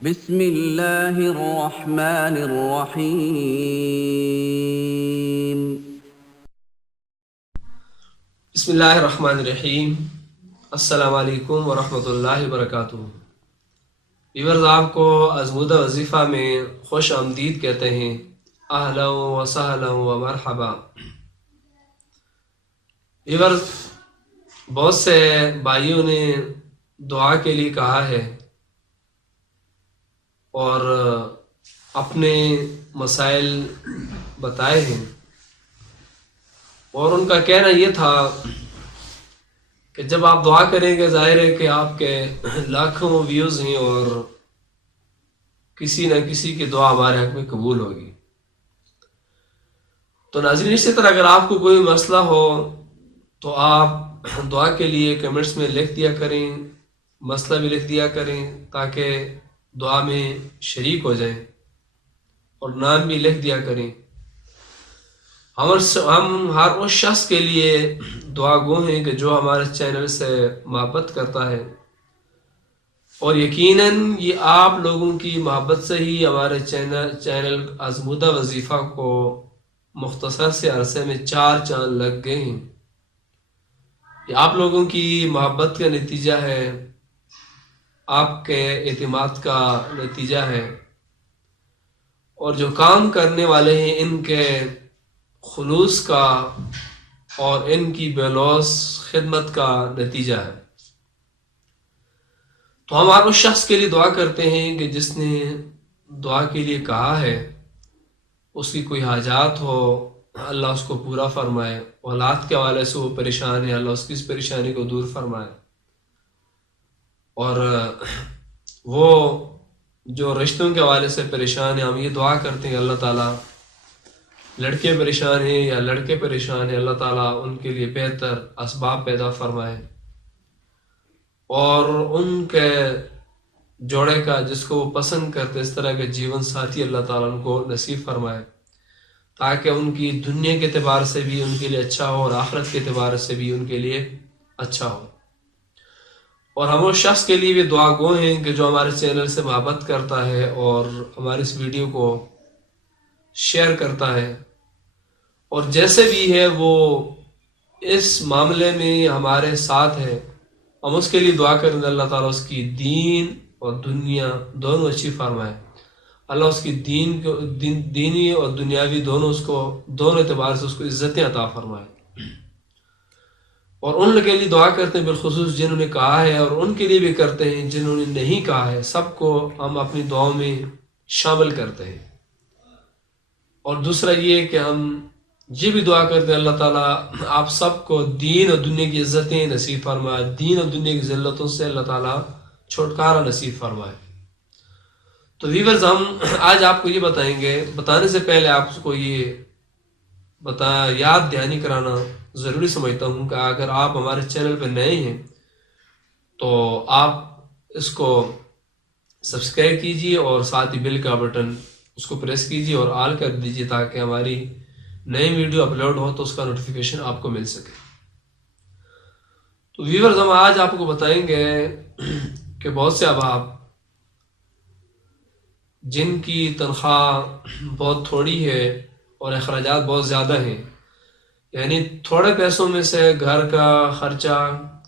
بسم اللہ الرحمن الرحیم۔ بسم اللہ الرحمن الرحیم۔ السلام علیکم ورحمۃ اللہ وبرکاتہ۔ ویورز، آپ کو ازمودہ وظیفہ میں خوش آمدید کہتے ہیں۔ اہلا و سہلا و مرحبا۔ ویورز، بہت سے بھائیوں نے دعا کے لیے کہا ہے اور اپنے مسائل بتائے ہیں، اور ان کا کہنا یہ تھا کہ جب آپ دعا کریں گے ظاہر ہے کہ آپ کے لاکھوں ویوز ہیں اور کسی نہ کسی کی دعا ہمارے حق میں قبول ہوگی۔ تو ناظرین، اسی طرح اگر آپ کو کوئی مسئلہ ہو تو آپ دعا کے لیے کمنٹس میں لکھ دیا کریں، مسئلہ بھی لکھ دیا کریں تاکہ دعا میں شریک ہو جائیں، اور نام بھی لکھ دیا کریں۔ ہم ہر اس شخص کے لیے دعا گو ہیں کہ جو ہمارے چینل سے محبت کرتا ہے، اور یقیناً یہ آپ لوگوں کی محبت سے ہی ہمارے چینل ازمودہ وظیفہ کو مختصر سے عرصے میں 4 چاند لگ گئے ہیں۔ یہ آپ لوگوں کی محبت کا نتیجہ ہے، آپ کے اعتماد کا نتیجہ ہے، اور جو کام کرنے والے ہیں ان کے خلوص کا اور ان کی بے لوث خدمت کا نتیجہ ہے۔ تو ہم ہر اس شخص کے لیے دعا کرتے ہیں کہ جس نے دعا کے لیے کہا ہے، اس کی کوئی حاجات ہو اللہ اس کو پورا فرمائے، اولاد کے حوالے سے وہ پریشان ہے اللہ اس کی اس پریشانی کو دور فرمائے، اور وہ جو رشتوں کے حوالے سے پریشان ہیں ہم یہ دعا کرتے ہیں اللہ تعالیٰ، لڑکے پریشان ہیں یا لڑکے پریشان ہیں، اللہ تعالیٰ ان کے لیے بہتر اسباب پیدا فرمائے، اور ان کے جوڑے کا جس کو وہ پسند کرتے اس طرح کے جیون ساتھی اللہ تعالیٰ ان کو نصیب فرمائے، تاکہ ان کی دنیا کے اعتبار سے بھی ان کے لیے اچھا ہو اور آخرت کے اعتبار سے بھی ان کے لیے اچھا ہو۔ اور ہم اس شخص کے لیے بھی دعا گو ہیں کہ جو ہمارے چینل سے محبت کرتا ہے اور ہماری اس ویڈیو کو شیئر کرتا ہے، اور جیسے بھی ہے وہ اس معاملے میں ہمارے ساتھ ہے، ہم اس کے لیے دعا کریں کہ اللہ تعالیٰ اس کی دین اور دنیا دونوں اچھی فرمائے، اللہ اس کی دینی اور دنیاوی دونوں اعتبار سے اس کو عزتیں عطا فرمائے۔ اور ان کے لیے دعا کرتے ہیں بالخصوص جنہوں نے کہا ہے، اور ان کے لیے بھی کرتے ہیں جنہوں نے نہیں کہا ہے، سب کو ہم اپنی دعاؤں میں شامل کرتے ہیں۔ اور دوسرا یہ کہ ہم یہ بھی دعا کرتے ہیں اللہ تعالیٰ آپ سب کو دین اور دنیا کی عزتیں نصیب فرمائے، دین اور دنیا کی ذلتوں سے اللہ تعالیٰ چھٹکارا نصیب فرمائے۔ تو ویورز، ہم آج آپ کو یہ بتائیں گے، بتانے سے پہلے آپ کو یہ یاد دہانی کرانا ضروری سمجھتا ہوں کہ اگر آپ ہمارے چینل پہ نئے ہیں تو آپ اس کو سبسکرائب کیجیے اور ساتھ ہی بیل کا بٹن اس کو پریس کیجیے اور آل کر دیجیے تاکہ ہماری نئی ویڈیو اپلوڈ ہو تو اس کا نوٹیفیکیشن آپ کو مل سکے۔ تو ویورز، ہم آج آپ کو بتائیں گے کہ بہت سے احباب جن کی تنخواہ بہت تھوڑی ہے اور اخراجات بہت زیادہ ہیں، یعنی تھوڑے پیسوں میں سے گھر کا خرچہ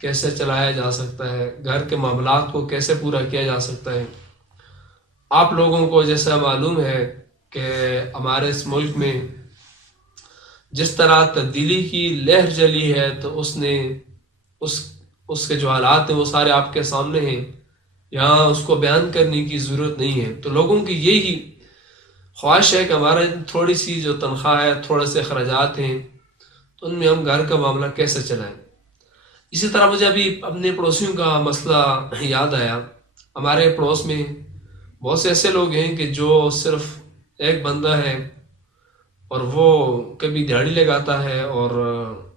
کیسے چلایا جا سکتا ہے، گھر کے معاملات کو کیسے پورا کیا جا سکتا ہے۔ آپ لوگوں کو جیسا معلوم ہے کہ ہمارے اس ملک میں جس طرح تبدیلی کی لہر چلی ہے تو اس کے جو حالات ہیں وہ سارے آپ کے سامنے ہیں، یہاں اس کو بیان کرنے کی ضرورت نہیں ہے۔ تو لوگوں کی یہی خواہش ہے کہ ہمارا تھوڑی سی جو تنخواہ ہے، تھوڑے سے اخراجات ہیں، تو ان میں ہم گھر کا معاملہ کیسے چلائیں۔ اسی طرح مجھے ابھی اپنے پڑوسیوں کا مسئلہ یاد آیا۔ ہمارے پڑوس میں بہت سے ایسے لوگ ہیں کہ جو صرف ایک بندہ ہے اور وہ کبھی دیہڑی لگاتا ہے اور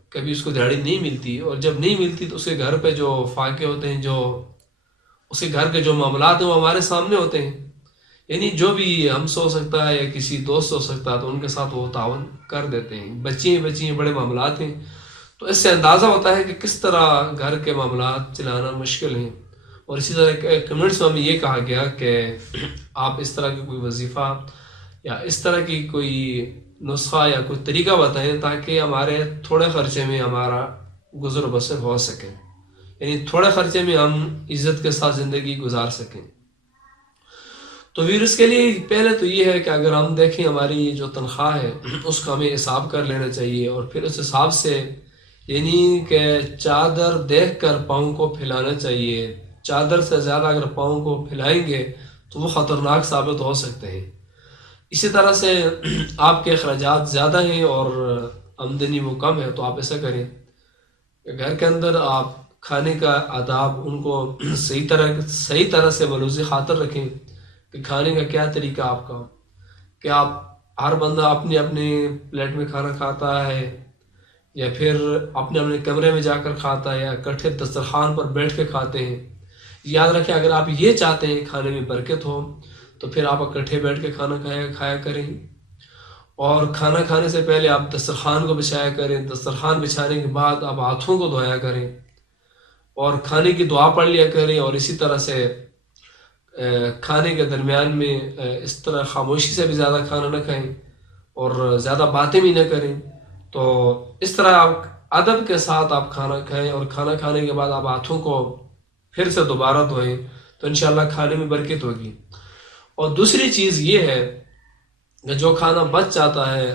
کبھی اس کو دیہڑی نہیں ملتی، اور جب نہیں ملتی تو اس کے گھر پہ جو فاقے ہوتے ہیں، جو اس کے گھر کے جو معاملات ہیں وہ ہمارے سامنے ہوتے ہیں، یعنی جو بھی ہم سو سکتا ہے یا کسی دوست ہو سکتا ہے تو ان کے ساتھ وہ تعاون کر دیتے ہیں۔ بچی بڑے معاملات ہیں، تو اس سے اندازہ ہوتا ہے کہ کس طرح گھر کے معاملات چلانا مشکل ہیں۔ اور اسی طرح کمنٹس میں ہمیں یہ کہا گیا کہ آپ اس طرح کا کوئی وظیفہ یا اس طرح کی کوئی نسخہ یا کوئی طریقہ بتائیں تاکہ ہمارے تھوڑے خرچے میں ہمارا گزر بسر ہو سکے، یعنی تھوڑے خرچے میں ہم عزت کے ساتھ زندگی گزار سکیں۔ تو پھر اس کے لیے پہلے تو یہ ہے کہ اگر ہم دیکھیں ہماری جو تنخواہ ہے اس کا ہمیں حساب کر لینا چاہیے، اور پھر اس حساب سے یعنی کہ چادر دیکھ کر پاؤں کو پھیلانا چاہیے۔ چادر سے زیادہ اگر پاؤں کو پھیلائیں گے تو وہ خطرناک ثابت ہو سکتے ہیں۔ اسی طرح سے آپ کے اخراجات زیادہ ہیں اور آمدنی وہ کم ہے، تو آپ ایسا کریں کہ گھر کے اندر آپ کھانے کا آداب ان کو صحیح طرح سے ملوث خاطر رکھیں کہ کھانے کا کیا طریقہ آپ کا، کہ آپ ہر بندہ اپنے اپنے پلیٹ میں کھانا کھاتا ہے یا پھر اپنے اپنے کمرے میں جا کر کھاتا ہے یا اکٹھے دسترخوان پر بیٹھ کے کھاتے ہیں۔ یاد رکھیں اگر آپ یہ چاہتے ہیں کھانے میں برکت ہو تو پھر آپ اکٹھے بیٹھ کے کھانا کھایا کریں، اور کھانا کھانے سے پہلے آپ دسترخوان کو بچھایا کریں، دسترخوان بچھانے کے بعد آپ ہاتھوں کو دھویا کریں اور کھانے کی دعا پڑھ لیا کریں، اور اسی طرح سے کھانے کے درمیان میں اس طرح خاموشی سے بھی زیادہ کھانا نہ کھائیں اور زیادہ باتیں بھی نہ کریں۔ تو اس طرح آپ ادب کے ساتھ آپ کھانا کھائیں، اور کھانا کھانے کے بعد آپ ہاتھوں کو پھر سے دوبارہ دھوئیں تو انشاءاللہ کھانے میں برکت ہوگی۔ اور دوسری چیز یہ ہے کہ جو کھانا بچ جاتا ہے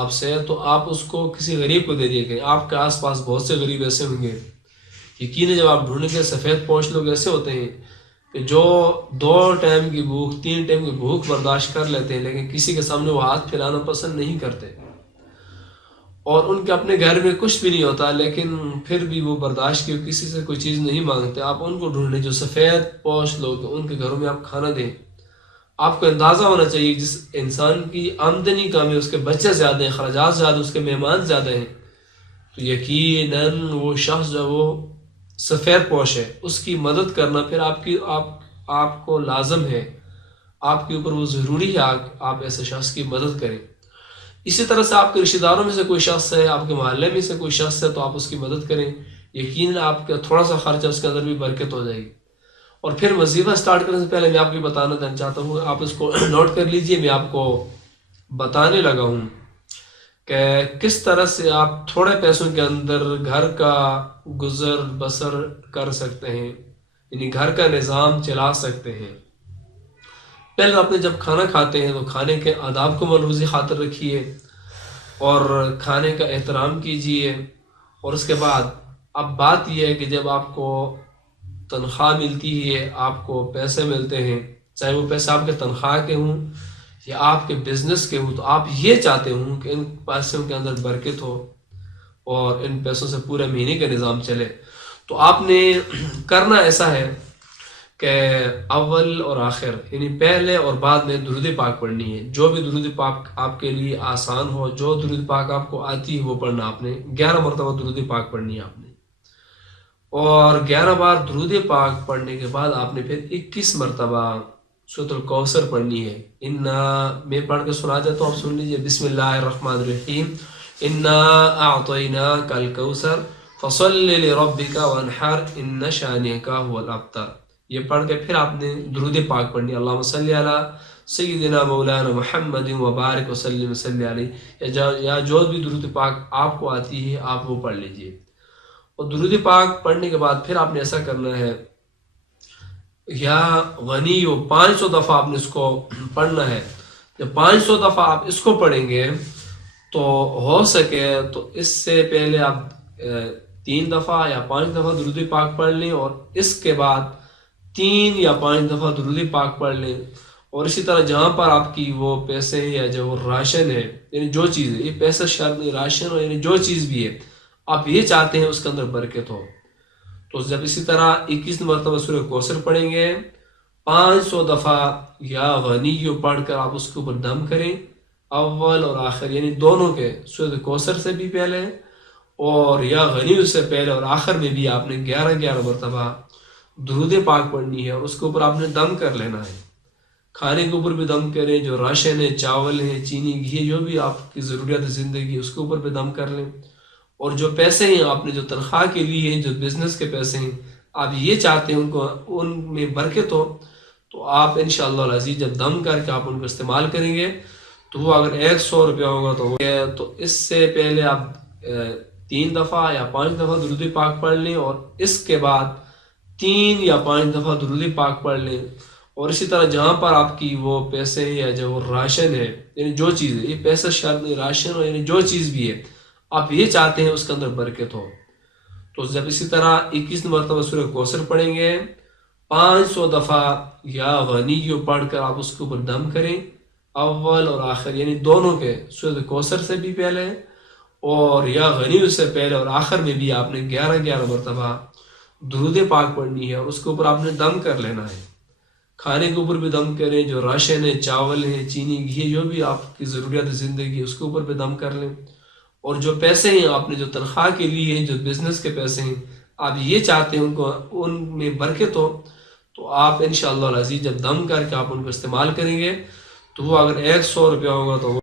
آپ سے تو آپ اس کو کسی غریب کو دے دیا کریں۔ آپ کے آس پاس بہت سے غریب ایسے ہوں گے، یقیناً جب آپ ڈھونڈیں گے سفید پوش لوگ ایسے ہوتے ہیں کہ جو 2 ٹائم کی بھوک 3 ٹائم کی بھوک برداشت کر لیتے ہیں، لیکن کسی کے سامنے وہ ہاتھ پھیلانا پسند نہیں کرتے، اور ان کے اپنے گھر میں کچھ بھی نہیں ہوتا لیکن پھر بھی وہ برداشت کی کسی سے کوئی چیز نہیں مانگتے۔ آپ ان کو ڈھونڈیں جو سفید پوش لوگ ہیں، ان کے گھروں میں آپ کھانا دیں۔ آپ کو اندازہ ہونا چاہیے جس انسان کی آمدنی کم ہے، اس کے بچے زیادہ ہیں، اخراجات زیادہ، اس کے مہمان زیادہ ہیں، تو یقیناً وہ شخص جو وہ سفید پوش ہے اس کی مدد کرنا پھر آپ کو لازم ہے، آپ کے اوپر وہ ضروری ہے آپ ایسے شخص کی مدد کریں۔ اسی طرح سے آپ کے رشتہ داروں میں سے کوئی شخص ہے، آپ کے محلے میں سے کوئی شخص ہے تو آپ اس کی مدد کریں، یقیناً آپ کا تھوڑا سا خرچہ اس کے اندر بھی برکت ہو جائے گی۔ اور پھر وظیفہ سٹارٹ کرنے سے پہلے میں آپ کو بتانا چاہتا ہوں، آپ اس کو نوٹ کر لیجئے، میں آپ کو بتانے لگا ہوں کہ کس طرح سے آپ تھوڑے پیسوں کے اندر گھر کا گزر بسر کر سکتے ہیں، یعنی گھر کا نظام چلا سکتے ہیں۔ پہلے اپنے جب کھانا کھاتے ہیں تو کھانے کے آداب کو ملحوظ خاطر رکھیے اور کھانے کا احترام کیجیے، اور اس کے بعد اب بات یہ ہے کہ جب آپ کو تنخواہ ملتی ہے، آپ کو پیسے ملتے ہیں، چاہے وہ پیسے آپ کے تنخواہ کے ہوں یا آپ کے بزنس کے ہوں، تو آپ یہ چاہتے ہوں کہ ان پیسوں کے اندر برکت ہو اور ان پیسوں سے پورے مہینے کا نظام چلے۔ تو آپ نے کرنا ایسا ہے کہ اول اور آخر یعنی پہلے اور بعد میں درود پاک پڑھنی ہے۔ جو بھی درود پاک آپ کے لیے آسان ہو، جو درود پاک آپ کو آتی ہے وہ پڑھنا آپ نے، 11 مرتبہ درود پاک پڑھنی ہے آپ نے، اور 11 بار درود پاک پڑھنے کے بعد آپ نے پھر 21 مرتبہ سورۃ الکوثر پڑھنی ہے۔ میں پڑھ کے سنا دیتا ہوں، آپ سن لیجیے۔ بسم اللہ الرحمن الرحیم، انا اعطیناک الکوثر فصل لربک وانحر ان شانئک هو الابتر۔ یہ پڑھ کے پھر آپ نے درود پاک پڑھنی، اللہم صلی علی سیدنا مولانا محمد وبارک وسلم وصلی علیہ، یا جو بھی درود پاک آپ کو آتی ہے آپ وہ پڑھ لیجیے۔ اور درود پاک پڑھنے کے بعد پھر آپ نے ایسا کرنا ہے، یا غنی 500 دفعہ آپ نے اس کو پڑھنا ہے۔ جب 500 دفعہ آپ اس کو پڑھیں گے تو ہو سکے تو اس سے پہلے آپ 3 دفعہ یا 5 دفعہ درود پاک پڑھ لیں، اور اس کے بعد 3 یا 5 دفعہ درود پاک پڑھ لیں۔ اور اسی طرح جہاں پر آپ کی وہ پیسے ہیں یا جو راشن ہے، یعنی جو چیز ہے، یہ پیسہ شرط نہیں، راشن ہو یعنی جو چیز بھی ہے آپ یہ چاہتے ہیں اس کے اندر برکت ہو، تو جب اسی طرح 21 مرتبہ سورہ کوثر پڑھیں گے، 500 دفعہ یا غنی پڑھ کر آپ اس کے اوپر دم کریں، اول اور آخر یعنی دونوں کے، سورہ کوثر سے بھی پہلے اور یا غنی سے پہلے اور آخر میں بھی آپ نے 11 مرتبہ درود پاک پڑھنی ہے، اور اس کے اوپر آپ نے دم کر لینا ہے۔ کھانے کے اوپر بھی دم کریں، جو راشن ہے، چاول ہے، چینی، گھی، جو بھی آپ کی ضروریات زندگی اس کے اوپر بھی دم کر لیں، اور جو پیسے ہیں آپ نے جو تنخواہ کے لیے ہیں، جو بزنس کے پیسے ہیں آپ یہ چاہتے ہیں ان کو ان میں برکت ہو، تو آپ انشاءاللہ العزیز جب دم کر کے آپ ان کو استعمال کریں گے تو وہ اگر 100 روپیہ ہوگا تو اس سے پہلے آپ 3 دفعہ یا 5 دفعہ درود پاک پڑھ لیں، اور اس کے بعد 3 یا 5 دفعہ درود پاک پڑھ لیں. اور اسی طرح جہاں پر آپ کی وہ پیسے یا جو وہ راشن ہے، یعنی جو چیز ہے، یہ پیسہ شرط نہیں، راشن ہو یعنی جو چیز بھی ہے، آپ یہ چاہتے ہیں اس کے اندر برکت ہو، تو جب اسی طرح 21 مرتبہ سورہ کوثر پڑھیں گے، 500 دفعہ یا غنی کو پڑھ کر آپ اس کے اوپر دم کریں، اول اور آخر یعنی دونوں کے، سورہ کوثر سے بھی پہلے اور یا غنی سے پہلے اور آخر میں بھی آپ نے 11 مرتبہ درود پاک پڑھنی ہے، اور اس کے اوپر آپ نے دم کر لینا ہے. کھانے کے اوپر بھی دم کریں، جو راشن ہے، چاول ہے، چینی، گھی، جو بھی آپ کی ضروریات زندگی ہے اس کے اوپر بھی دم کر لیں. اور جو پیسے ہیں آپ نے جو تنخواہ کے لیے ہیں، جو بزنس کے پیسے ہیں، آپ یہ چاہتے ہیں ان کو ان میں برکت ہو، تو آپ انشاءاللہ العزیز جب دم کر کے آپ ان کو استعمال کریں گے تو وہ اگر 100 روپیہ ہوگا تو